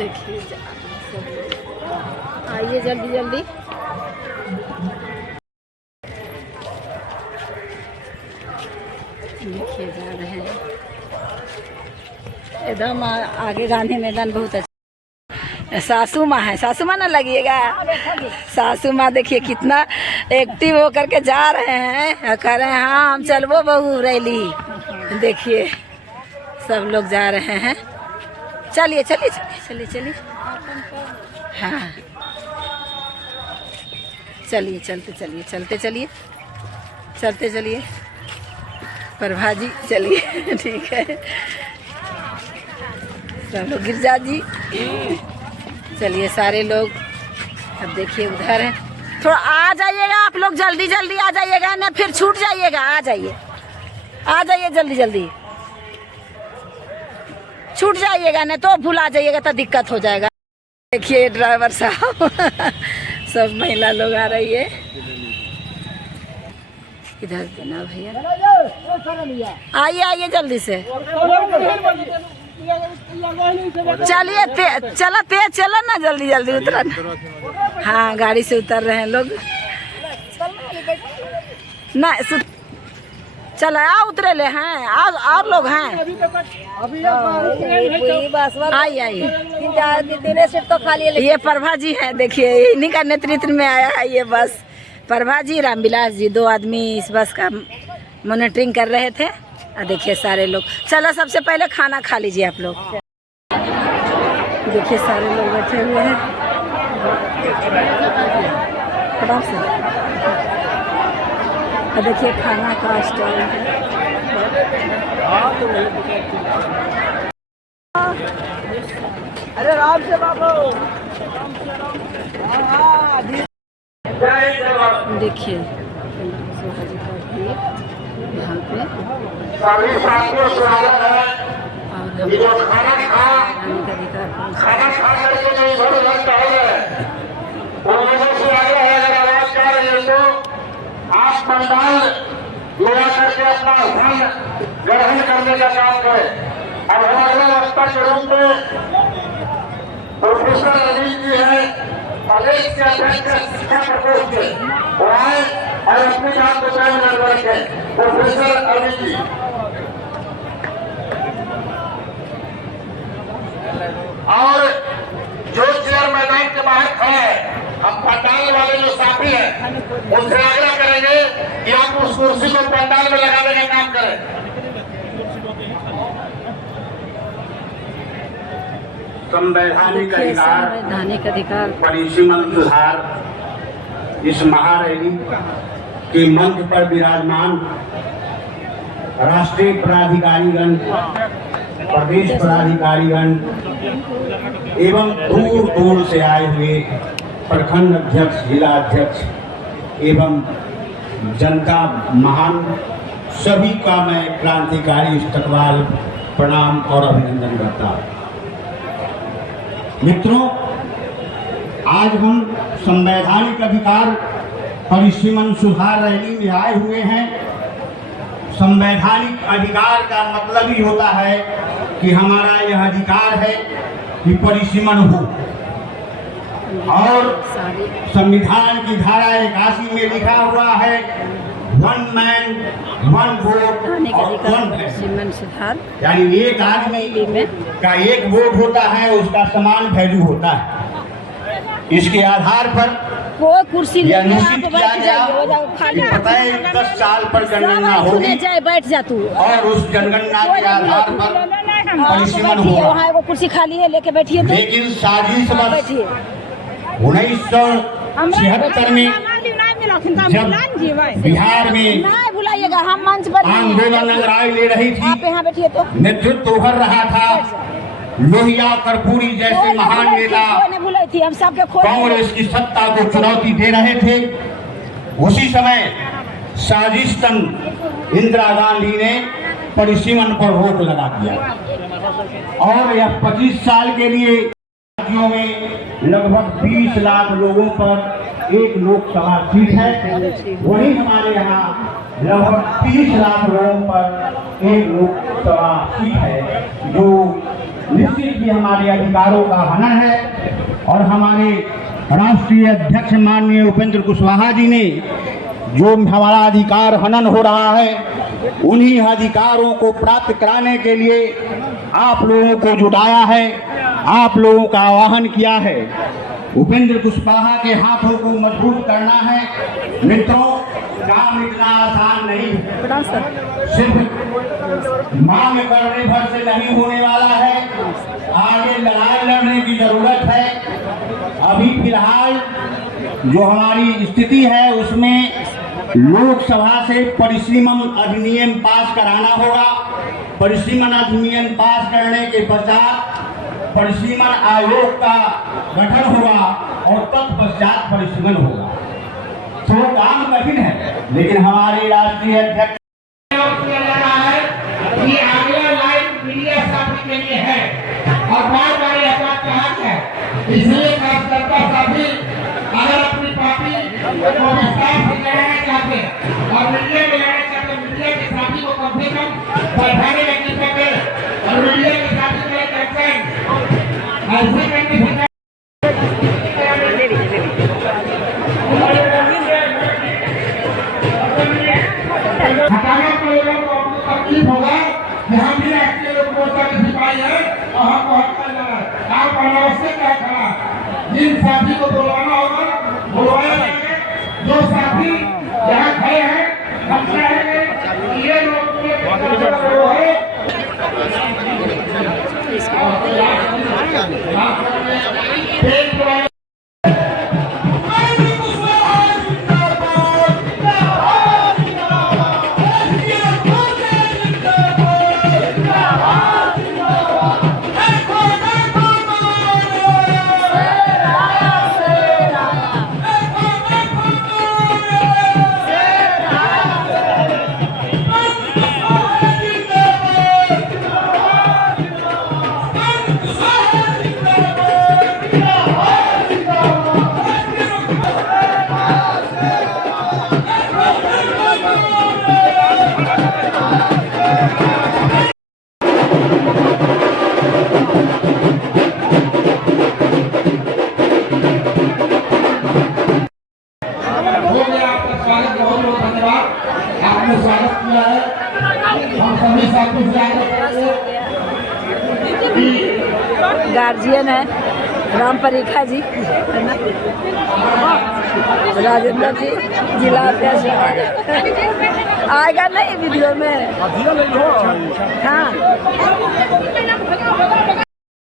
देखिए आइए जल्दी जल्दी। देखिए जा रहे हैं एकदम आगे गांधी मैदान बहुत अच्छा। सासू माँ है, सासू माँ ना लगिएगा। सासू माँ देखिए कितना एक्टिव होकर के जा रहे हैं, कह रहे हैं हाँ हम चलबो बहू रैली। देखिए सब लोग जा रहे हैं। चलिए चलिए चलिए चलिए चलिए, हाँ चलिए चलते चलिए चलते चलिए चलते चलिए प्रभा जी चलिए ठीक है। सब लोग गिरजा जी चलिए सारे लोग। अब देखिए उधर है, थोड़ा आ जाइएगा आप लोग, जल्दी जल्दी आ जाइएगा ना फिर छूट जाइएगा। आ जाइए जल्दी जल्दी, छूट जाइएगा ना तो भुला जाइएगा तो दिक्कत हो जाएगा। देखिए ड्राइवर साहब सब महिला लोग आ रही है इधर देना भैया। आइए आइए जल्दी से चलिए, चलो तेज चलो ना, जल्दी जल्दी उतरा। हाँ गाड़ी से उतर रहे हैं लोग ना। चलो आओ उतरे ले हैं और लोग हैं। आइए आइए, तो खाली ये प्रभा जी है। देखिए इन्हीं का नेतृत्व में आया है ये बस। प्रभा जी, रामविलास जी, दो आदमी इस बस का मॉनिटरिंग कर रहे थे। देखिए सारे लोग। चलो सबसे पहले खाना खा लीजिए आप लोग। देखिए सारे लोग बैठे हुए हैं फटाक से। देखिए खाना का स्टॉल है। अरे राम से बाबू देखिए यहाँ पे सभी साथियों से स्वागत है। जो खाना खा करके जो इधर उधर टहल रहे हैं उन लोगों से आगे है, अगर आवाज कर रही है तो आप पंडाल लगा करके अपना स्थान ग्रहण करने का काम करें। अब हमारे वक्ता के रूप में प्रोफेसर अनिल जी है, प्रदेश के अध्यक्ष शिक्षा प्रकोष्ठ के वो आए और अपनी बात बताए नजर रखें। प्रोफेसर अनिल जी। और जो चेयर मैदान के बाहर खड़ा है, हम पंडाल वाले जो साथी हैं उनसे आग्रह करेंगे कि आप उस कुर्सी को पंडाल में लगाने का काम करें। संवैधानिक अधिकार परिसीमन सुधार इस महारैली के मंच पर विराजमान राष्ट्रीय पदाधिकारीगण, प्रदेश पदाधिकारीगण एवं दूर दूर से आए हुए प्रखंड अध्यक्ष, जिला अध्यक्ष एवं जनता महान सभी का मैं क्रांतिकारी इस्तकबाल, प्रणाम और अभिनंदन करता हूँ। मित्रों, आज हम संवैधानिक अधिकार परिसीमन सुधार रैली में आए हुए हैं। संवैधानिक अधिकार का मतलब ही होता है कि हमारा यह अधिकार है कि परिसीमन हो। और संविधान की धारा 81 में लिखा हुआ है वन मैन वन वोट और वन वैल्यू, यानी एक आदमी का एक वोट होता है, उसका समान वैल्यू होता है। इसके आधार पर कोई कुर्सी यह निश्चित किया गया कि प्रत्येक 10 साल पर जनगणना होगी बैठ जा तू, और उस जनगणना के आधार पर परिसीमन होगा। वहाँ एगो कुर्सी खाली है, लेके बैठिए। लेकिन साजिश 1976 में जब बिहार में भुलाइएगा, हम मंच पर आंदोलन अंगड़ाई ले रही थी, आप यहाँ बैठिए तो नेतृत्व उभर रहा था। लोहिया कर्पूरी जैसे महान नेता हम सबके कांग्रेस की सत्ता को चुनौती दे रहे थे। उसी समय साजिशतन इंदिरा गांधी ने परिसीमन पर रोक लगा दिया और यह 25 साल के लिए राज्यों में लगभग 20 लाख लोगों पर एक लोकसभा सीट है। वही हमारे यहाँ लगभग 30 लाख लोगों पर एक लोकसभा सीट है, जो निश्चित भी हमारे अधिकारों का हनन है। और हमारे राष्ट्रीय अध्यक्ष माननीय उपेंद्र कुशवाहा जी ने जो हमारा अधिकार हनन हो रहा है, उन्हीं अधिकारों को प्राप्त कराने के लिए आप लोगों को जुटाया है, आप लोगों का आह्वान किया है। उपेंद्र कुशवाहा के हाथों को मजबूत करना है। मित्रों, काम इतना आसान नहीं है, सिर्फ मांग करने भर से नहीं होने वाला है, आगे लड़ाई लड़ने की जरूरत है। अभी फिलहाल जो हमारी स्थिति है उसमें लोकसभा से परिसीमन अधिनियम पास कराना होगा। परिसीमन अधिनियम पास करने के पश्चात परिसीमन आयोग का गठन होगा और तत्पश्चात परिसीमन होगा। तो काम कठिन है, लेकिन हमारे राष्ट्रीय अध्यक्ष ये अगला लाइन मीडिया साथी के लिए है और बार बार यह बात कहा है, इसलिए कार्यकर्ता साथी अगर अपनी पार्टी को विस्तार से लगाना चाहते हैं और मीडिया में लाना चाहते हैं, मीडिया के साथी को कम से कम बैठाने की कोशिश करें और मीडिया के साथी को कंसर्न ऐसे करने से हटाना पड़ेगा तो तकलीफ होगा। यहाँ भी राष्ट्रीय लोक मोर्चा के सिपाही है और हमको हटना जाना है। आप अनावश्यक क्या खड़ा, जिन साथी को बुलवाना होगा बुलवाया जाएगा। जो साथी यहाँ खड़े हैं हम चाहेंगे ये लोग गार्जियन है राम परीखा जी, है ना, राजेंद्र जी जिला अध्यक्ष आएगा नहीं वीडियो में। हाँ,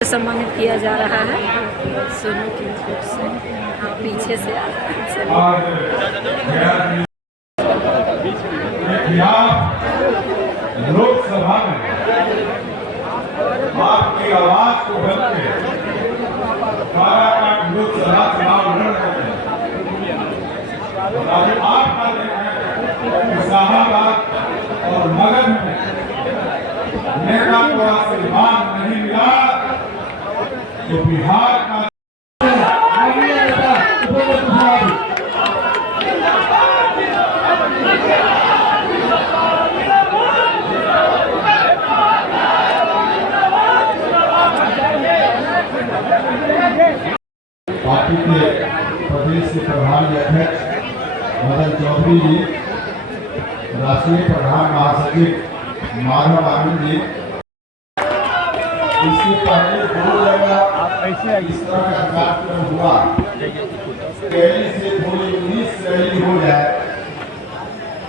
सम्मानित किया जा रहा है सोनू की तरफ से। हाँ, पीछे से आ रहा है। लोकसभा में आपकी आवाज को बदल के काराकाट लोकसभा चुनाव लड़ रहे हैं। आज आपका दिन है कि इस्लामाबाद और मगध में नेता को आशीर्वाद नहीं मिला तो बिहार का पार्टी के प्रदेश के प्रभारी अध्यक्ष मदन चौधरी जी, राष्ट्रीय प्रधान महासचिव माधव आनंद जी, इसके पहले 2 जगह इस तरह का कार्यक्रम हुआ, पहली से थोड़ी 19 रैली हो जाए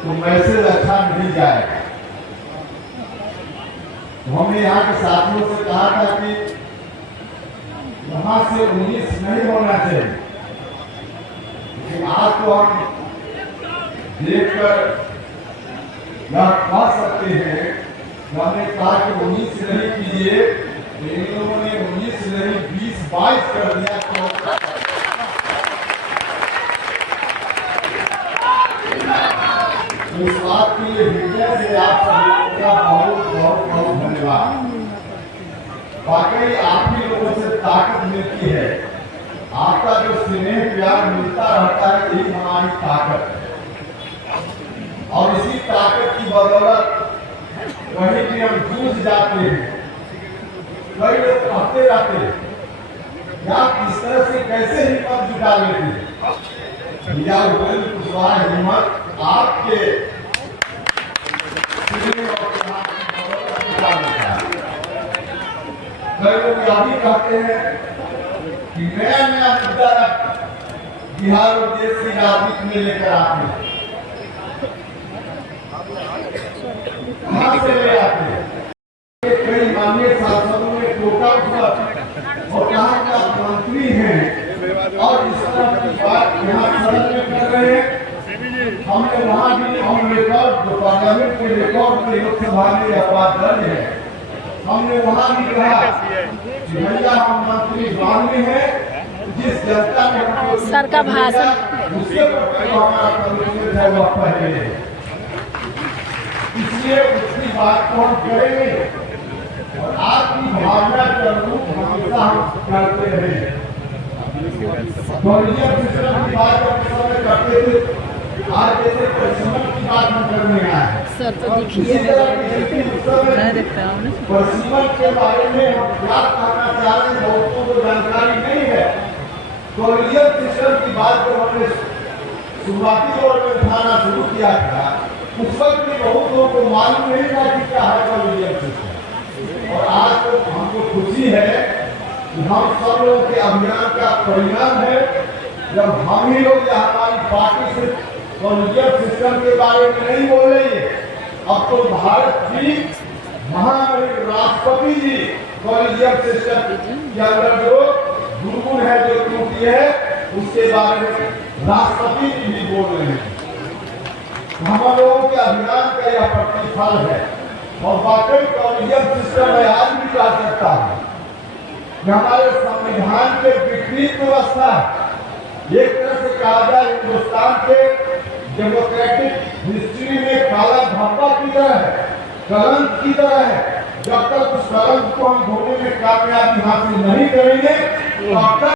तो मैसेज अच्छा नहीं जाए। तो हमने यहाँ के साथियों से कहा था कि वहां से 19 नहीं होना चाहिए, लेकिन आज तो हम देखकर यह कह सकते हैं कि हमने कहा कि 19 नहीं कीजिए, तो इन लोगों ने 19 नहीं 20-22 कर दिया। तो इस बात के लिए हृदय से आप सभी का बहुत बहुत बहुत धन्यवाद। वाकई आप ही लोगों से ताकत मिलती है, आपका जो स्नेह प्यार मिलता रहता है, यही हमारी ताकत है। और इसी ताकत की बदौलत वहीं भी हम जूझ जाते हैं। कई लोग कहते रहते हैं कि आप किस तरह से कैसे हिम्मत जुटा लेते हैं। भैया उपेंद्र कुशवाहा हिम्मत आपके कई लोग यह भी कहते हैं कि नया नया मुद्दा बिहार और देश की राजनीति में लेकर आते हैं। कहाँ से ले आते हैं? कई माननीय सांसदों ने टोका उठा और कहा कि आप मंत्री हैं और इस तरह की बात यहाँ सदन में कर रहे हैं। हमने वहाँ भी हम रिकॉर्ड जो पार्लियामेंट के रिकॉर्ड में लोकसभा में यह बात दर्ज है। हमने वहाँ भी कहा कि भैया हम मंत्री मानते हैं, जिस जनता ने हमको सर का भाषण उसके प्रति हमारा कमिटमेंट है वह पहले है, इसलिए उसकी बात को हम करेंगे और आपकी भावना के अनुरूप हमेशा हम करते रहे। कॉलेजियम सिस्टम की बात समय करते थे, आज जैसे परिसीमन की बात हम करने आए। सर तो दिखिए मैं देखता हूँ परिसीमन के बारे में हम क्या कहना चाह रहे हैं, बहुतों को जानकारी नहीं है। कॉलेजियम सिस्टम की बात जब हमने शुरुआती दौर में उठाना शुरू किया था, उस वक्त भी बहुत लोगों को मालूम नहीं था कि क्या है कॉलेजियम सिस्टम। और आज तो हमको खुशी है कि हम सब लोगों के अभियान का परिणाम है जब हम ही लोग या हमारी पार्टी से कॉलेजियम सिस्टम के बारे में नहीं बोल रही है। अब तो भारत की महामहिम राष्ट्रपति जी कॉलेजियम सिस्टम के अंदर जो दुर्गुण है, जो त्रुटि है, उसके बारे में राष्ट्रपति जी भी बोल रहे हैं। हम लोगों के अभियान का यह प्रतिफल है और वाकई कॉलेजियम सिस्टम में आज भी कह सकता है कि हमारे संविधान के विपरीत व्यवस्था एक तरह से कहा जाए हिंदुस्तान के डेमोक्रेटिक हिस्ट्री में काला धब्बा की तरह है, कलंक की तरह है। जब तक उस कलंक को हम धोने में कामयाबी हासिल नहीं करेंगे, तब तक